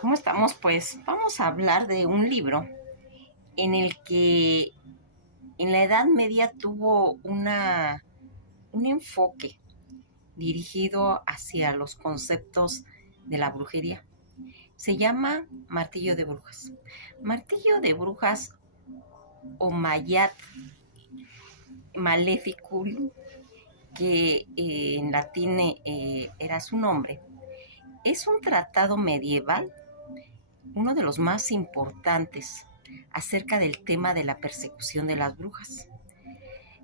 ¿Cómo estamos? Pues vamos a hablar de un libro en el que en la Edad Media tuvo un enfoque dirigido hacia los conceptos de la brujería. Se llama Martillo de Brujas. Martillo de Brujas o Mayat Maleficulum, que en latín era su nombre, es un tratado medieval, uno de los más importantes acerca del tema de la persecución de las brujas.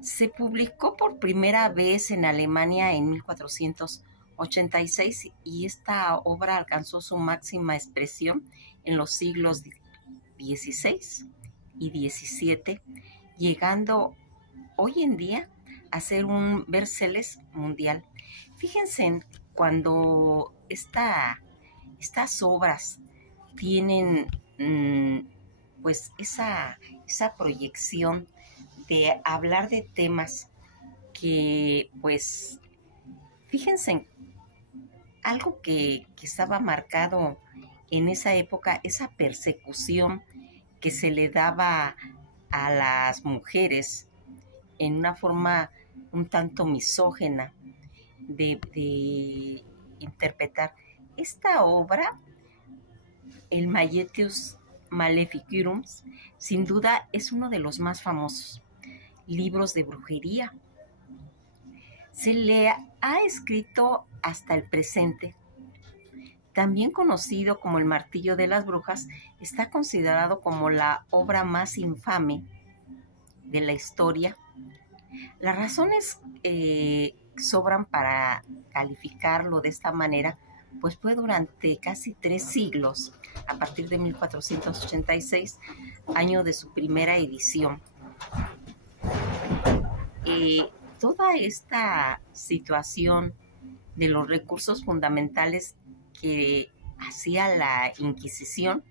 Se publicó por primera vez en Alemania en 1486 y esta obra alcanzó su máxima expresión en los siglos XVI y XVII, llegando hoy en día a ser un bestseller mundial. Fíjense cuando estas obras tienen pues esa proyección de hablar de temas que, pues, fíjense en algo que estaba marcado en esa época, esa persecución que se le daba a las mujeres en una forma un tanto misógena de interpretar. Esta obra, el Maietius Maleficarum, sin duda es uno de los más famosos libros de brujería. Se le ha escrito hasta el presente. También conocido como El Martillo de las Brujas, está considerado como la obra más infame de la historia. Las razones sobran para calificarlo de esta manera, pues fue durante casi 3 siglos, a partir de 1486, año de su primera edición. Toda esta situación de los recursos fundamentales que hacía la Inquisición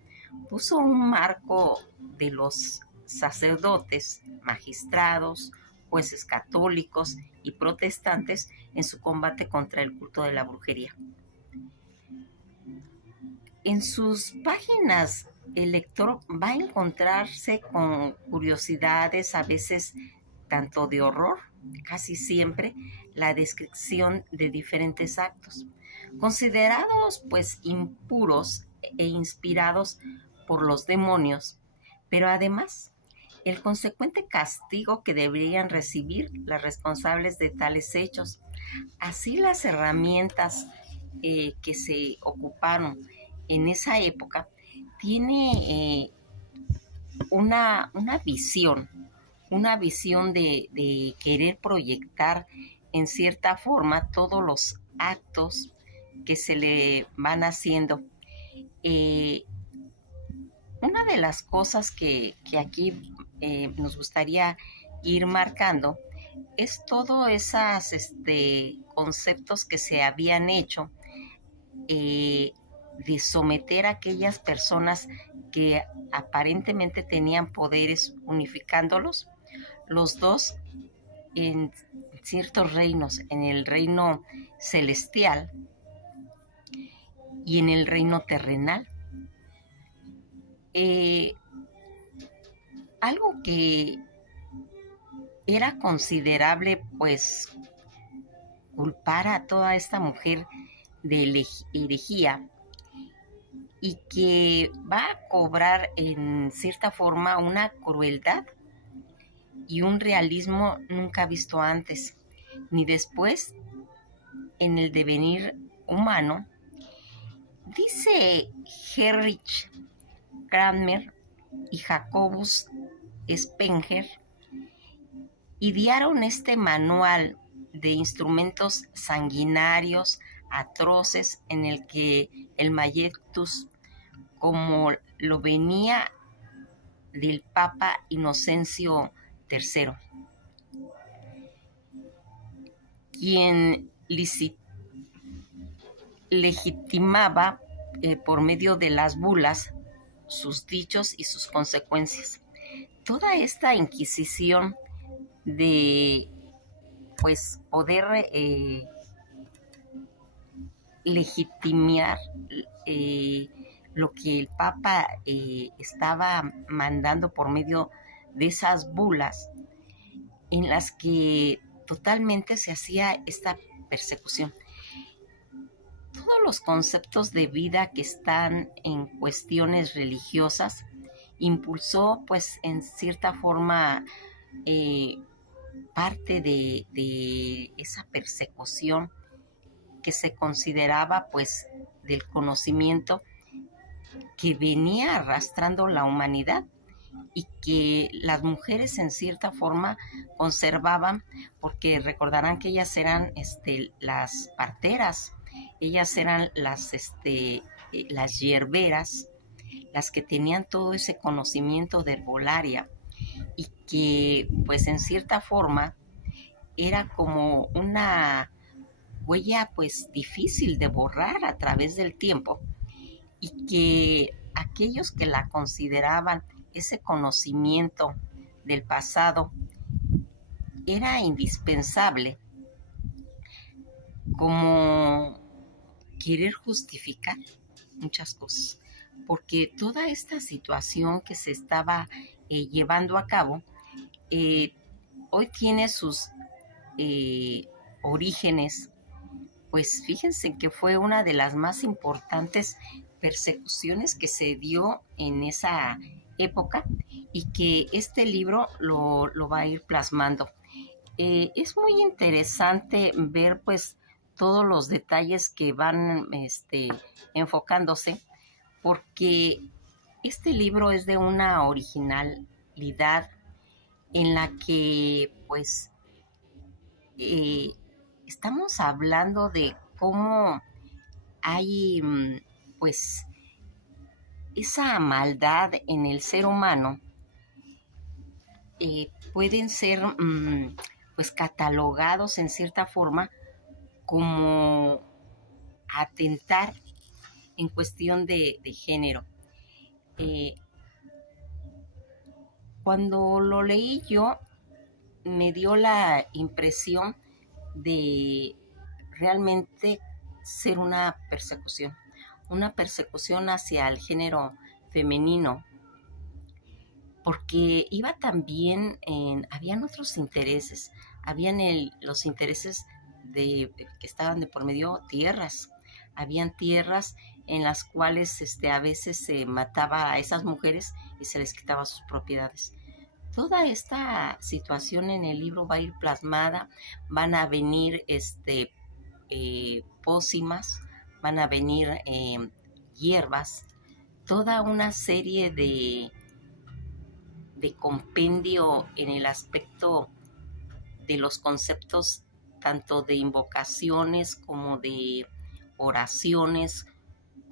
puso un marco de los sacerdotes, magistrados, jueces católicos y protestantes en su combate contra el culto de la brujería. En sus páginas el lector va a encontrarse con curiosidades, a veces tanto de horror, casi siempre la descripción de diferentes actos, considerados pues impuros e inspirados por los demonios, pero además el consecuente castigo que deberían recibir las responsables de tales hechos. Así las herramientas que se ocuparon en esa época tiene una visión de querer proyectar en cierta forma todos los actos que se le van haciendo. Eh, una de las cosas que aquí nos gustaría ir marcando es todos esos conceptos que se habían hecho de someter a aquellas personas que aparentemente tenían poderes, unificándolos, los dos en ciertos reinos, en el reino celestial y en el reino terrenal. Algo que era considerable, pues, culpar a toda esta mujer de herejía y que va a cobrar en cierta forma una crueldad y un realismo nunca visto antes ni después en el devenir humano. Dice Heinrich Kramer y Jacobus Spenger idearon este manual de instrumentos sanguinarios, atroces, en el que el Maietius, como lo venía del Papa Inocencio III, quien legitimaba por medio de las bulas sus dichos y sus consecuencias. Toda esta inquisición de pues poder legitimar lo que el Papa estaba mandando por medio de esas bulas en las que totalmente se hacía esta persecución. Todos los conceptos de vida que están en cuestiones religiosas impulsó pues en cierta forma parte de esa persecución que se consideraba pues del conocimiento que venía arrastrando la humanidad y que las mujeres en cierta forma conservaban, porque recordarán que ellas eran las parteras, ellas eran las hierberas, las que tenían todo ese conocimiento de herbolaria y que pues en cierta forma era como una huella pues difícil de borrar a través del tiempo, y que aquellos que la consideraban ese conocimiento del pasado era indispensable, como querer justificar muchas cosas, porque toda esta situación que se estaba llevando a cabo hoy tiene sus orígenes, pues fíjense que fue una de las más importantes persecuciones que se dio en esa época y que este libro lo va a ir plasmando. Es muy interesante ver pues todos los detalles que van enfocándose, porque este libro es de una originalidad en la que pues estamos hablando de cómo hay pues esa maldad en el ser humano. Pueden ser pues catalogados en cierta forma como atentar en cuestión de género. Cuando lo leí yo, me dio la impresión de realmente ser una persecución hacia el género femenino, porque iba también habían otros intereses, habían los intereses que estaban de por medio tierras, habían tierras en las cuales a veces se mataba a esas mujeres y se les quitaba sus propiedades. Toda esta situación en el libro va a ir plasmada, van a venir pócimas, van a venir hierbas, toda una serie de compendio en el aspecto de los conceptos tanto de invocaciones como de oraciones,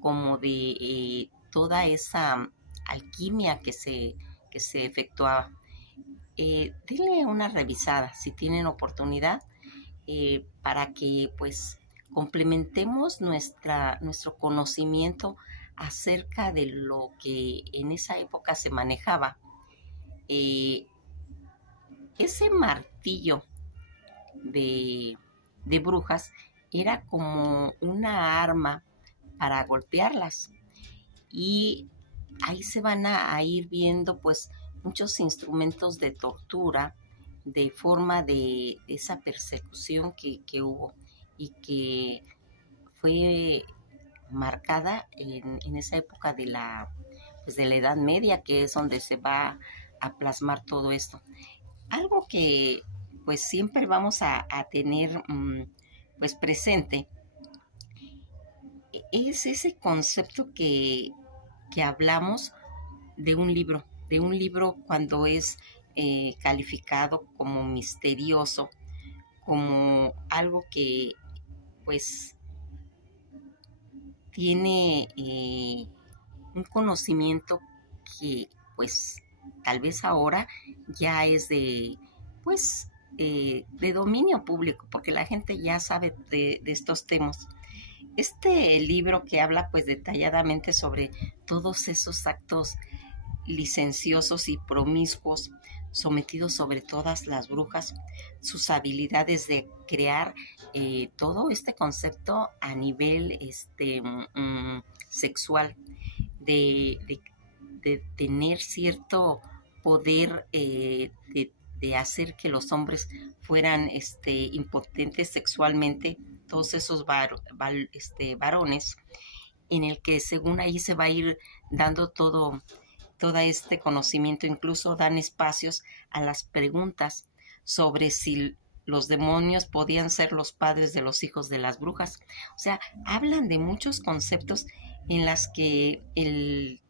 como de toda esa alquimia que se efectuaba. Denle una revisada si tienen oportunidad, para que pues complementemos nuestro conocimiento acerca de lo que en esa época se manejaba. Ese martillo de brujas era como una arma para golpearlas, y ahí se van a ir viendo pues muchos instrumentos de tortura, de forma de esa persecución que hubo y que fue marcada en esa época de la Edad Media, que es donde se va a plasmar todo esto. Algo que pues siempre vamos a tener pues presente es ese concepto que hablamos de un libro cuando es calificado como misterioso, como algo que pues tiene un conocimiento que pues tal vez ahora ya es de pues de dominio público, porque la gente ya sabe de estos temas. Este libro que habla pues detalladamente sobre todos esos actos licenciosos y promiscuos, sometido sobre todas las brujas, sus habilidades de crear todo este concepto a nivel sexual, de, de tener cierto poder de hacer que los hombres fueran impotentes sexualmente, todos esos varones, en el que según ahí se va a ir dando todo este conocimiento, incluso dan espacios a las preguntas sobre si los demonios podían ser los padres de los hijos de las brujas. O sea, hablan de muchos conceptos en las que el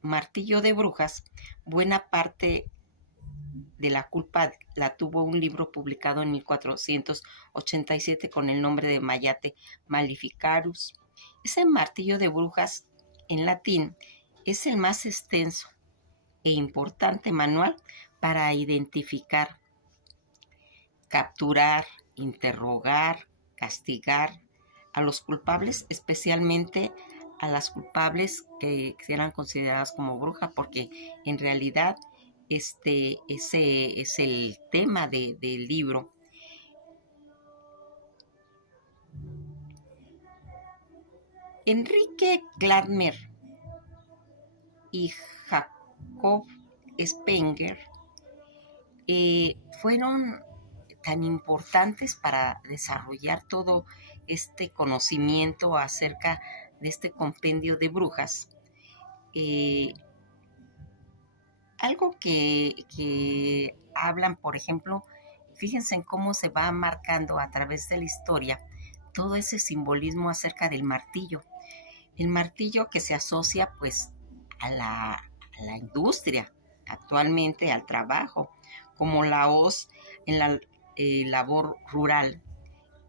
martillo de brujas, buena parte de la culpa la tuvo un libro publicado en 1487 con el nombre de Mayate Maleficarus. Ese martillo de brujas en latín es el más extenso e importante manual para identificar, capturar, interrogar, castigar a los culpables, especialmente a las culpables que eran consideradas como brujas, porque en realidad ese es el tema del libro. Enrique Gladmer y Jacob Spenger fueron tan importantes para desarrollar todo este conocimiento acerca de este compendio de brujas. Algo que hablan, por ejemplo, fíjense en cómo se va marcando a través de la historia todo ese simbolismo acerca del martillo. El martillo que se asocia pues a la industria, actualmente al trabajo, como la hoz en la labor rural,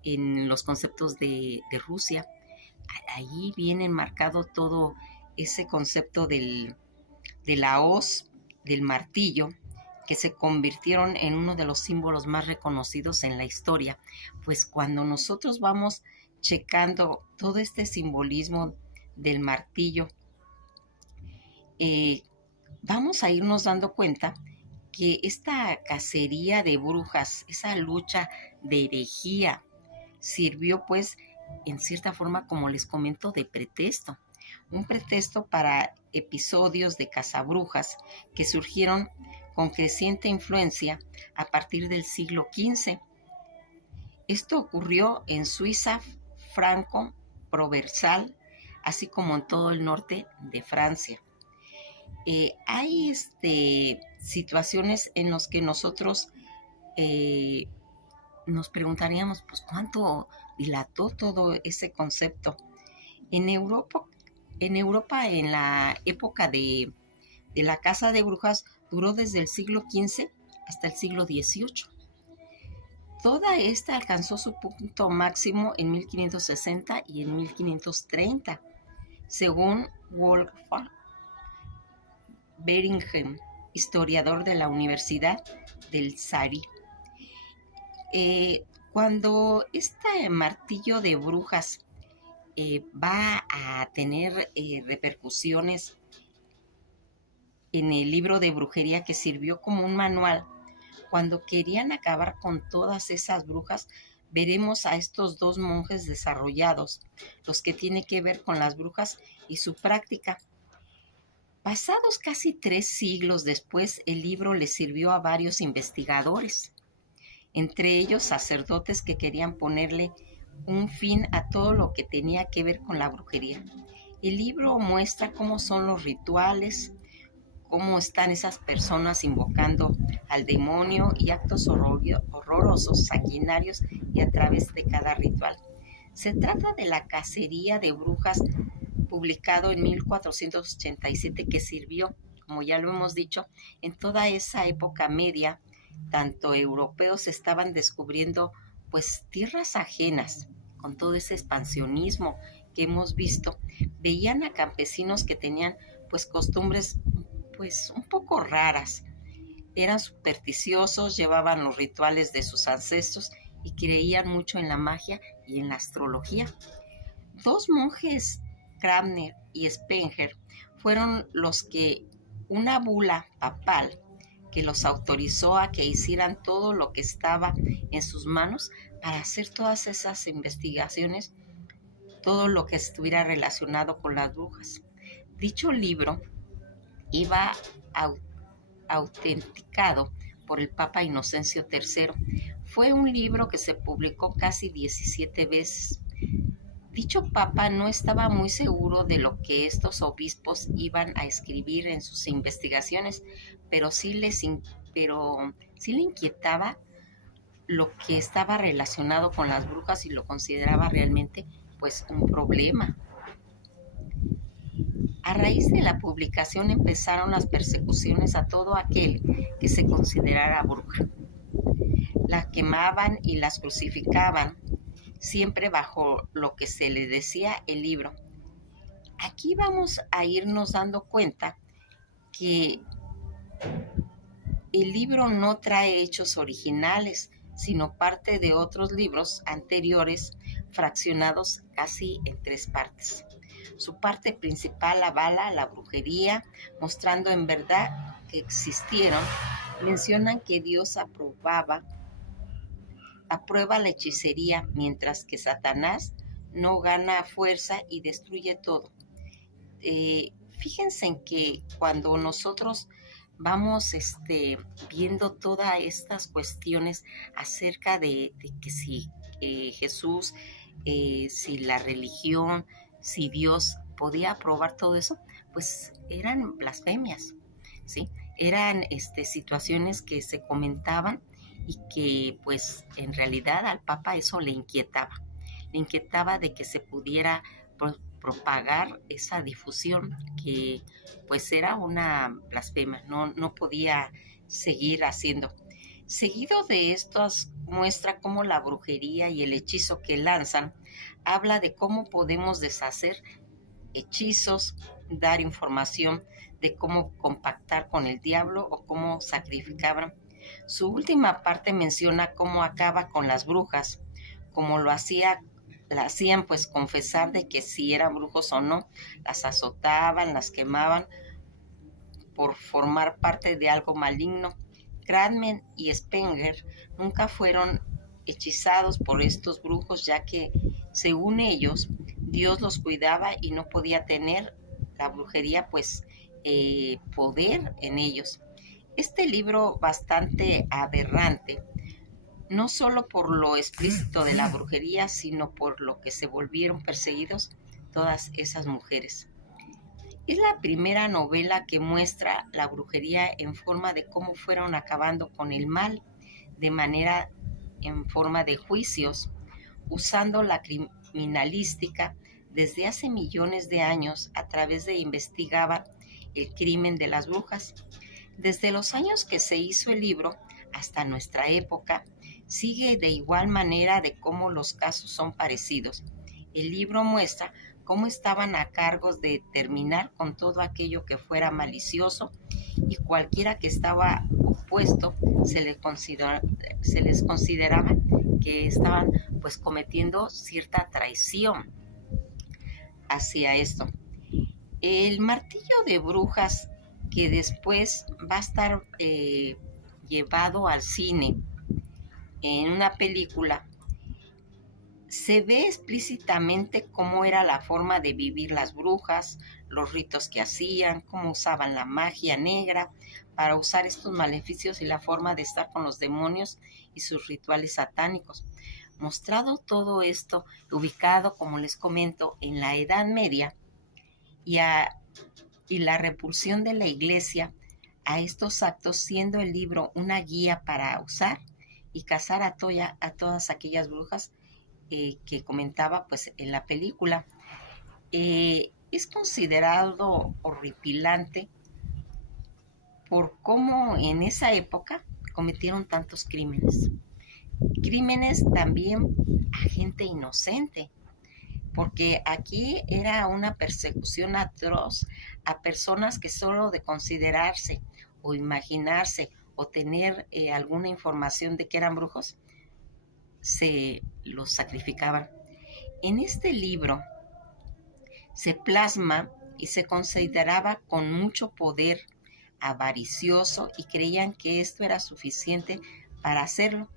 en los conceptos de Rusia. Ahí viene marcado todo ese concepto de la hoz, del martillo, que se convirtieron en uno de los símbolos más reconocidos en la historia. Pues cuando nosotros vamos checando todo este simbolismo del martillo, vamos a irnos dando cuenta que esta cacería de brujas, esa lucha de herejía, sirvió pues en cierta forma, como les comento, de pretexto. Un pretexto para episodios de cazabrujas que surgieron con creciente influencia a partir del siglo XV. Esto ocurrió en Suiza franco-provençal, así como en todo el norte de Francia. Hay situaciones en las que nosotros nos preguntaríamos, pues, ¿cuánto dilató todo ese concepto? En Europa, en la época de la caza de brujas, duró desde el siglo XV hasta el siglo XVIII. Toda esta alcanzó su punto máximo en 1560 y en 1530, según Wolfgang Beringen, historiador de la Universidad del Sari. Cuando este martillo de brujas va a tener repercusiones en el libro de brujería, que sirvió como un manual, cuando querían acabar con todas esas brujas, veremos a estos dos monjes desarrollados, los que tienen que ver con las brujas y su práctica. Pasados casi 3 siglos después, el libro le sirvió a varios investigadores, entre ellos sacerdotes que querían ponerle un fin a todo lo que tenía que ver con la brujería. El libro muestra cómo son los rituales, cómo están esas personas invocando al demonio y actos horrorosos, sanguinarios y a través de cada ritual. Se trata de la cacería de brujas, publicado en 1487, que sirvió, como ya lo hemos dicho, en toda esa época media. Tanto europeos estaban descubriendo pues tierras ajenas, con todo ese expansionismo que hemos visto, veían a campesinos que tenían pues costumbres pues un poco raras, eran supersticiosos, llevaban los rituales de sus ancestros y creían mucho en la magia y en la astrología. 2 monjes, Cranmer y Spenger, fueron los que una bula papal que los autorizó a que hicieran todo lo que estaba en sus manos para hacer todas esas investigaciones, todo lo que estuviera relacionado con las brujas. Dicho libro iba autenticado por el Papa Inocencio III. Fue un libro que se publicó casi 17 veces. Dicho papa no estaba muy seguro de lo que estos obispos iban a escribir en sus investigaciones, pero sí le inquietaba lo que estaba relacionado con las brujas y lo consideraba realmente pues un problema. A raíz de la publicación empezaron las persecuciones a todo aquel que se considerara bruja. Las quemaban y las crucificaban, siempre bajo lo que se le decía el libro. Aquí vamos a irnos dando cuenta que el libro no trae hechos originales, sino parte de otros libros anteriores fraccionados casi en 3 partes. Su parte principal avala la brujería, mostrando en verdad que existieron. Mencionan que Dios aprueba la hechicería, mientras que Satanás no gana fuerza y destruye todo. Fíjense en que cuando nosotros vamos viendo todas estas cuestiones acerca de que si Jesús, si la religión, si Dios podía aprobar todo eso, pues eran blasfemias, ¿sí? Eran situaciones que se comentaban y que pues en realidad al Papa eso le inquietaba de que se pudiera propagar esa difusión que pues era una blasfema, no podía seguir haciendo. Seguido de estas muestra cómo la brujería y el hechizo que lanzan habla de cómo podemos deshacer hechizos, dar información de cómo compactar con el diablo o cómo sacrificaban. Su última parte menciona cómo acaba con las brujas, como lo hacían pues confesar de que si eran brujos o no, las azotaban, las quemaban por formar parte de algo maligno. Cranmer y Spenger nunca fueron hechizados por estos brujos, ya que según ellos Dios los cuidaba y no podía tener la brujería pues poder en ellos. Este libro bastante aberrante, no solo por lo explícito de la brujería, sino por lo que se volvieron perseguidos todas esas mujeres. Es la primera novela que muestra la brujería en forma de cómo fueron acabando con el mal, de manera en forma de juicios, usando la criminalística desde hace millones de años a través de investigar el crimen de las brujas. Desde los años que se hizo el libro hasta nuestra época, sigue de igual manera de cómo los casos son parecidos. El libro muestra cómo estaban a cargo de terminar con todo aquello que fuera malicioso y cualquiera que estaba opuesto se les consideraba que estaban pues cometiendo cierta traición hacia esto. El martillo de brujas, que después va a estar llevado al cine en una película, se ve explícitamente cómo era la forma de vivir las brujas, los ritos que hacían, cómo usaban la magia negra para usar estos maleficios y la forma de estar con los demonios y sus rituales satánicos. Mostrado todo esto, ubicado, como les comento, en la Edad Media y la repulsión de la Iglesia a estos actos, siendo el libro una guía para usar y cazar a todas aquellas brujas que comentaba pues en la película. Es considerado horripilante por cómo en esa época cometieron tantos crímenes también a gente inocente, porque aquí era una persecución atroz a personas que solo de considerarse o imaginarse o tener alguna información de que eran brujos, se los sacrificaban. En este libro se plasma y se consideraba con mucho poder avaricioso y creían que esto era suficiente para hacerlo.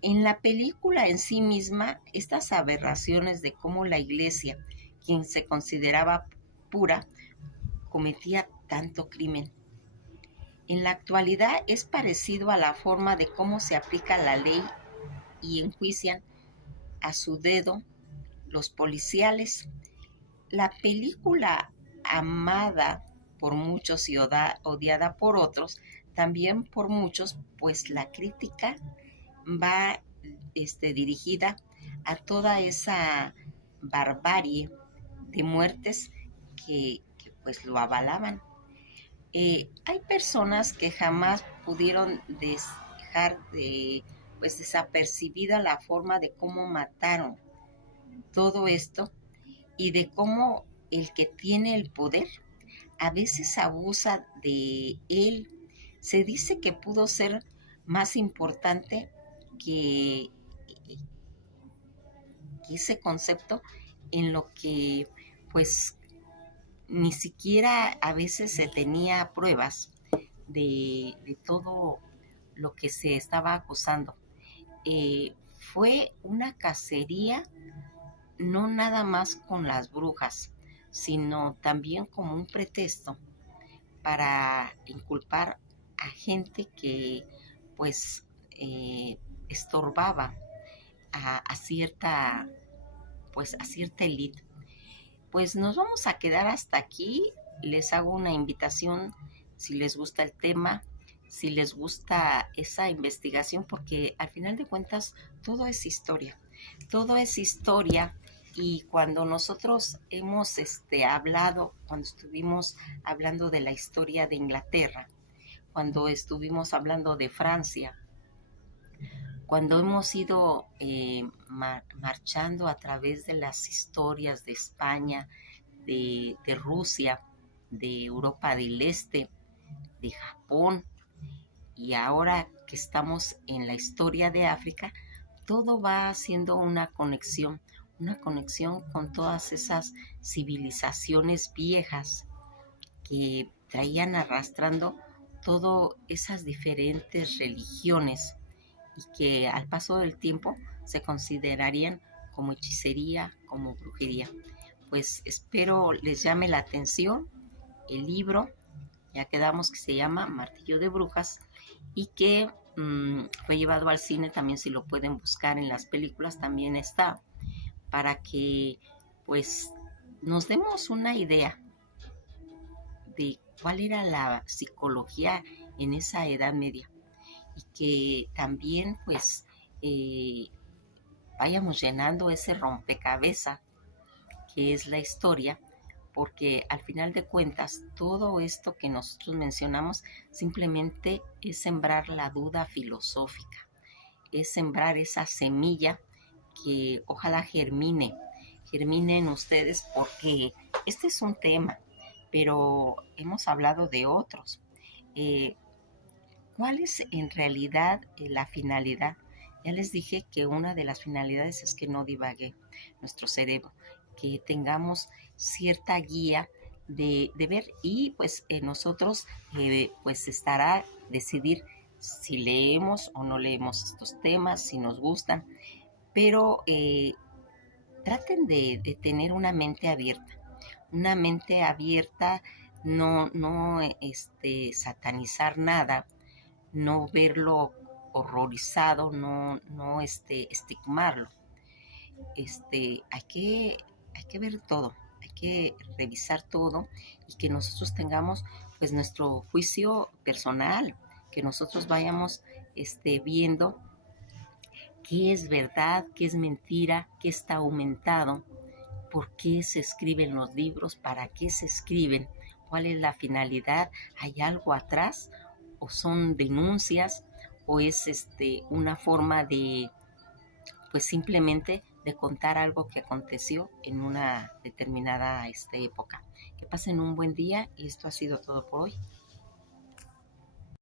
En la película en sí misma, estas aberraciones de cómo la iglesia, quien se consideraba pura, cometía tanto crimen. En la actualidad es parecido a la forma de cómo se aplica la ley y enjuician a su dedo los policiales. La película, amada por muchos y odiada por otros, también por muchos, pues la crítica va dirigida a toda esa barbarie de muertes que pues lo avalaban. Hay personas que jamás pudieron dejar pues desapercibida la forma de cómo mataron todo esto y de cómo el que tiene el poder a veces abusa de él. Se dice que pudo ser más importante que ese concepto en lo que pues ni siquiera a veces se tenía pruebas de todo lo que se estaba acusando. Fue una cacería no nada más con las brujas, sino también como un pretexto para inculpar a gente que pues estorbaba a cierta pues a cierta élite. Pues nos vamos a quedar hasta aquí. Les hago una invitación si les gusta el tema, si les gusta esa investigación, porque al final de cuentas todo es historia. Todo es historia. Y cuando nosotros hemos hablado, cuando estuvimos hablando de la historia de Inglaterra, cuando estuvimos hablando de Francia, cuando hemos ido marchando a través de las historias de España, de Rusia, de Europa del Este, de Japón, y ahora que estamos en la historia de África, todo va haciendo una conexión con todas esas civilizaciones viejas que traían arrastrando todas esas diferentes religiones y que al paso del tiempo se considerarían como hechicería, como brujería. Pues espero les llame la atención el libro, ya quedamos que se llama Martillo de Brujas, y que fue llevado al cine. También si lo pueden buscar en las películas también está, para que pues nos demos una idea de cuál era la psicología en esa Edad Media, y que también pues vayamos llenando ese rompecabezas que es la historia, porque al final de cuentas todo esto que nosotros mencionamos simplemente es sembrar la duda filosófica, es sembrar esa semilla que ojalá germine en ustedes, porque este es un tema, pero hemos hablado de otros. ¿Cuál es en realidad la finalidad? Ya les dije que una de las finalidades es que no divague nuestro cerebro, que tengamos cierta guía de ver, y pues nosotros pues estará decidir si leemos o no leemos estos temas, si nos gustan, pero traten de tener una mente abierta, no satanizar nada, no verlo horrorizado, no estigmarlo. Hay que ver todo, hay que revisar todo, y que nosotros tengamos pues nuestro juicio personal, que nosotros vayamos viendo qué es verdad, qué es mentira, qué está aumentado, por qué se escriben los libros, para qué se escriben, cuál es la finalidad, hay algo atrás, o son denuncias, o es una forma de pues simplemente de contar algo que aconteció en una determinada época. Que pasen un buen día, y esto ha sido todo por hoy.